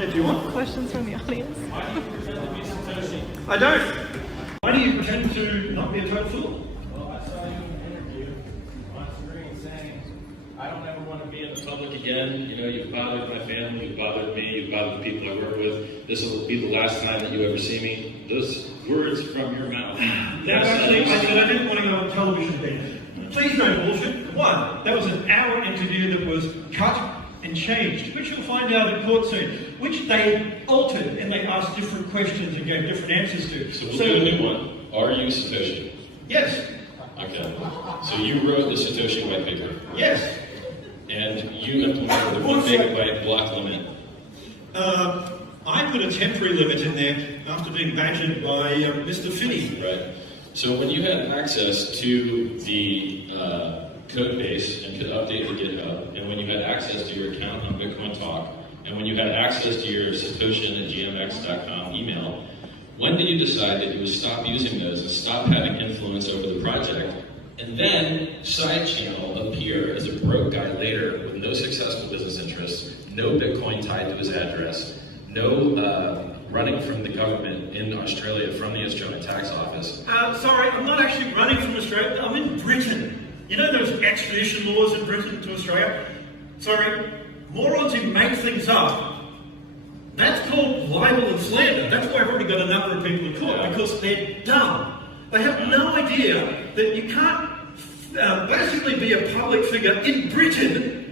if you want. Questions from the audience? I don't. Why do you pretend to not be a total fool? Well, I saw you in an interview on screen saying, I don't ever want to be in the public again. You know, you've bothered my family, you've bothered me, you've bothered the people I work with. This will be the last time that you ever see me. Those words from your mouth. Now, actually, I said I didn't want to go on television then. Please no bullshit. One, that was an hour interview that was cut and changed, which you'll find out in court soon, which they altered and they asked different questions and gave different answers to. So we'll do a new one. Are you Satoshi? Yes. Okay. So you wrote the Satoshi white paper. Yes. And you implemented the 1 megabyte block limit. I put a temporary limit in there after being badgered by Mr. Finney. Right. So when you had access to the code base and could update the GitHub, and when you had access to your account on Bitcoin Talk, and when you had access to your satoshi@gmx.com email, when did you decide that you would stop using those and stop having influence over the project, and then side channel appear as a broke guy later with no successful business interests, no Bitcoin tied to his address, no running from the government in Australia from the Australian tax office? Sorry, I'm not actually running from Australia. I'm in Britain. You know those extradition laws in Britain to Australia? Sorry, morons who make things up. That's called libel and slander. That's why I've already got a number of people in court, because they're dumb. They have no idea that you can't basically be a public figure in Britain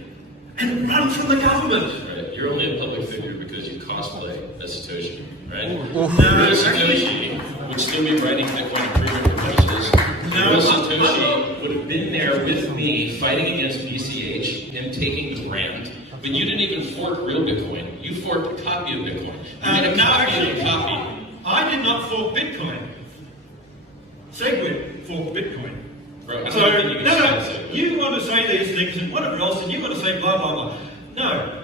and run from the government. Right. You're only a public figure because you cosplay as Satoshi, right? No, Real Satoshi would still be writing Bitcoin improvement proposals. Real Satoshi would have been there with me fighting against BCH and taking the brand. But you didn't even fork real Bitcoin. You forked a copy of Bitcoin. You made a copy of a copy. I did not fork Bitcoin. Segwit forked Bitcoin. Bro, So, you want to say these things and whatever else, and you want to say blah, blah, blah. No,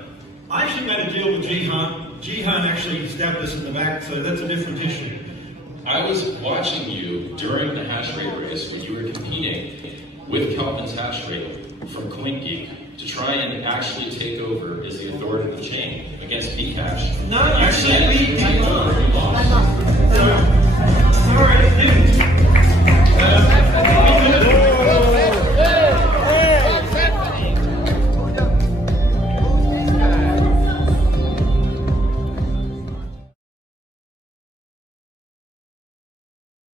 I actually made a deal with jikh. Jikh actually stabbed us in the back, so that's a different issue. I was watching you during the hash rate race when you were competing with Kelvin's hash rate from CoinGeek to try and actually take over as the authoritative chain against Bcash. No, actually, we lost. Sorry,